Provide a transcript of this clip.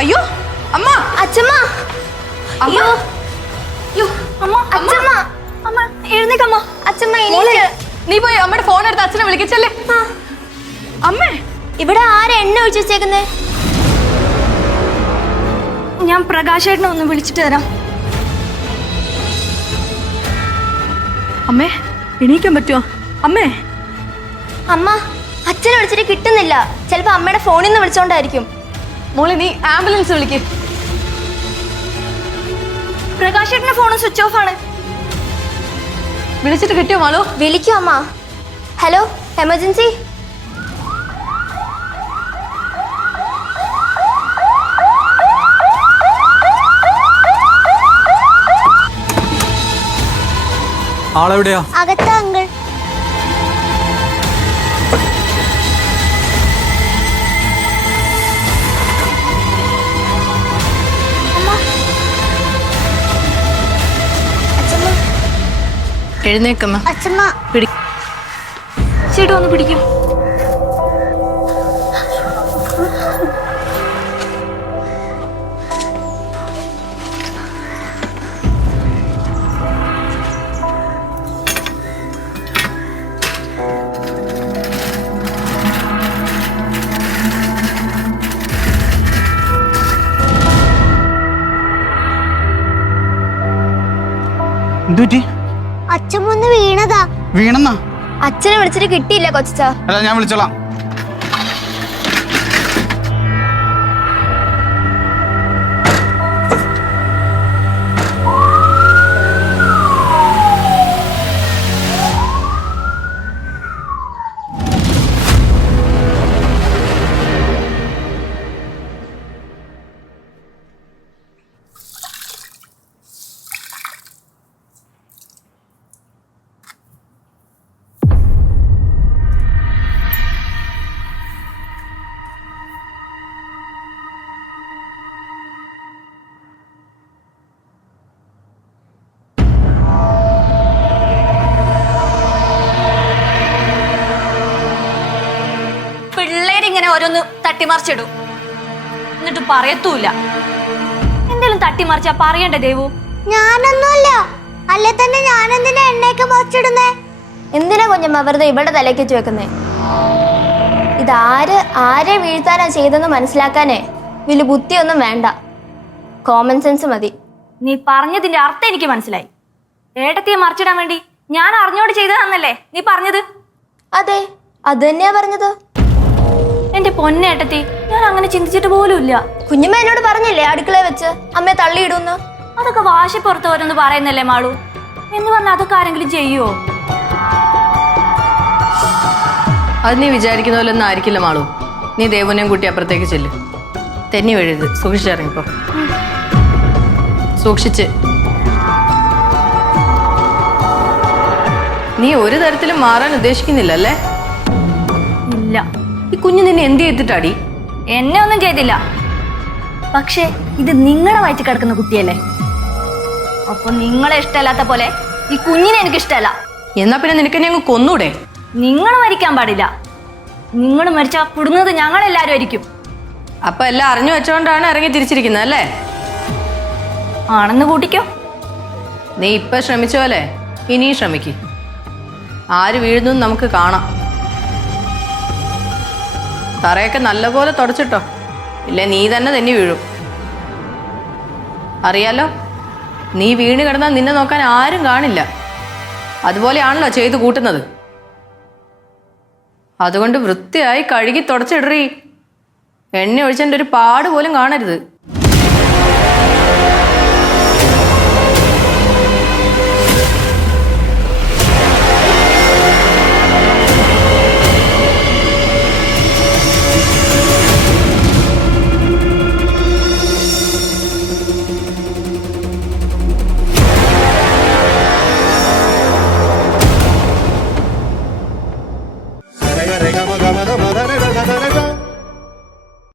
അയ്യോ അമ്മ, അച്ഛമ്മ, അയ്യോ അയ്യോ അമ്മ, അച്ഛമ്മ, അമ്മ എഴുന്നേക്കമ്മ, അച്ഛമ്മ എണീക്ക്. നീ പോയി അമ്മയുടെ ഫോൺ എടുത്ത് അച്ഛനെ വിളിക്കച്ചല്ലേ. അമ്മേ, ഇവിടെ ആരാ എണ്ണ ഒഴിച്ചു വെച്ചേക്കുന്നേ? ഞാൻ പ്രകാശേട്ടനെ ഒന്ന് വിളിച്ചിട്ട് തരാം. അമ്മേ എണീക്കാൻ പറ്റുമോ? അമ്മേ. അമ്മ, അച്ഛനെ വിളിച്ചിട്ട് കിട്ടുന്നില്ല. ചിലപ്പോ അമ്മയുടെ ഫോണിൽ നിന്ന് വിളിച്ചോണ്ടായിരിക്കും. മോളെ നീ ആംബുലൻസ് വിളിക്ക്. പ്രകാശേട്ടന്റെ ഫോൺ സ്വിച്ച് ഓഫ് ആണ്. വിളിച്ചിട്ട് കിട്ടിയോ മാളു? വിളിക്കൂ അമ്മ. Hello, emergency. ആളെവിടെയാ? അകത്ത അങ്കിൾ. എഴുന്നേക്കമ്മ. അച്ഛമ്മ പിടി. ചേട്ടാ ഒന്ന് പിടിക്കും. എന്തുപറ്റി? അച്ഛമ്മൊന്ന് വീണതാ. വീണെന്നാ? അച്ഛനെ വിളിച്ചിട്ട് കിട്ടിയില്ല കൊച്ചാ. അല്ല, ഞാൻ വിളിച്ചോളാം. ഇങ്ങനെ ഓരോന്ന് തട്ടിമറിച്ചിടും, എന്നിട്ട് പറയത്തൂല്ല. എന്തെങ്കിലും തട്ടിമറിച്ചാ പറയണ്ടേ ദേവു? ഞാനൊന്നുമല്ല. അല്ലേ തന്നെ ഞാനെന്തിനാ എണ്ണയൊക്കെ മറിച്ചിടുന്നേ? എന്തിനാ കുഞ്ഞമ്മ വെറുതെ ഇവിടെ തലയ്ക്ക് വെച്ച് വെക്കുന്നേ? ആരെ വീഴ്ത്താനാ ചെയ്തെന്ന് മനസ്സിലാക്കാനേ വലിയ ബുദ്ധിയൊന്നും വേണ്ട, കോമൺ സെൻസ് മതി. നീ പറഞ്ഞതിന്റെ അർത്ഥം എനിക്ക് മനസ്സിലായി. ഏട്ടത്തിയെ മറിച്ചിടാൻ വേണ്ടി ഞാൻ അറിഞ്ഞോട് ചെയ്തതാന്നല്ലേ നീ പറഞ്ഞത്? അതെ, അത് തന്നെയാ പറഞ്ഞത്. എന്റെ പൊന്നേട്ടത്തി, ഞാൻ അങ്ങനെ ചിന്തിച്ചിട്ട് പോലും ഇല്ല. കുഞ്ഞമ്മ എന്നോട് പറഞ്ഞില്ലേ അടുക്കളയെ വെച്ച് അമ്മയെ തള്ളിയിടുന്നു? അതൊക്കെ വാശിപ്പുറത്ത് ഓരോന്ന് പറയുന്നല്ലേ മാളു. എന്ന് പറഞ്ഞാൽ അതൊക്കെ ആരെങ്കിലും ചെയ്യുവോ? അത് നീ വിചാരിക്കുന്ന പോലെ ഒന്നും ആയിരിക്കില്ല മാളു. നീ ദേവുനെയും കൂട്ടി അപ്പുറത്തേക്ക് ചെല്ല്. തെന്നി വീഴരുത്. സൂക്ഷിച്ചിറങ്ങിപ്പോ. സൂക്ഷിച്ച്. നീ ഒരു തരത്തിലും മാറാൻ ഉദ്ദേശിക്കുന്നില്ലല്ലേ? ഇല്ല. ഈ കുഞ്ഞു നിന്നെ എന്ത് ചെയ്തിട്ടാടി? എന്നെ ഒന്നും ചെയ്തില്ല. പക്ഷേ ഇത് നിങ്ങളുടെ വയറ്റിൽ കിടക്കുന്ന കുട്ടിയല്ലേ. അപ്പൊ നിങ്ങളെ ഇഷ്ടമല്ലാത്ത പോലെ ഈ കുഞ്ഞിനെ എനിക്ക് ഇഷ്ടമല്ല. എന്നാ പിന്നെ നിനക്കെന്നെ അങ്ങ് കൊന്നൂടെ? നിങ്ങൾ മരിക്കാൻ പാടില്ല. നിങ്ങൾ മരിച്ചാ പുടുന്നത് ഞങ്ങളെല്ലാരും ആയിരിക്കും. അപ്പൊ എല്ലാം അറിഞ്ഞു വെച്ചോണ്ടാണ് ഇറങ്ങി തിരിച്ചിരിക്കുന്നത് അല്ലേ? ആണെന്ന് കൂട്ടിക്കോ. നീ ഇപ്പൊ ശ്രമിച്ച പോലെ ഇനിയും ശ്രമിക്ക്. ആര് വീഴുന്നു നമുക്ക് കാണാം. തറയൊക്കെ നല്ലപോലെ തുടച്ചിട്ടോ, ഇല്ലേ നീ തന്നെ തെന്നി വീഴും. അറിയാലോ, നീ വീണ് കിടന്നാൽ നിന്നെ നോക്കാൻ ആരും കാണില്ല. അതുപോലെയാണല്ലോ ചെയ്തു കൂട്ടുന്നത്. അതുകൊണ്ട് വൃത്തിയായി കഴുകി തുടച്ചിടറി. എണ്ണ ഒഴിച്ചതിൻ്റെ ഒരു പാട് പോലും കാണരുത്.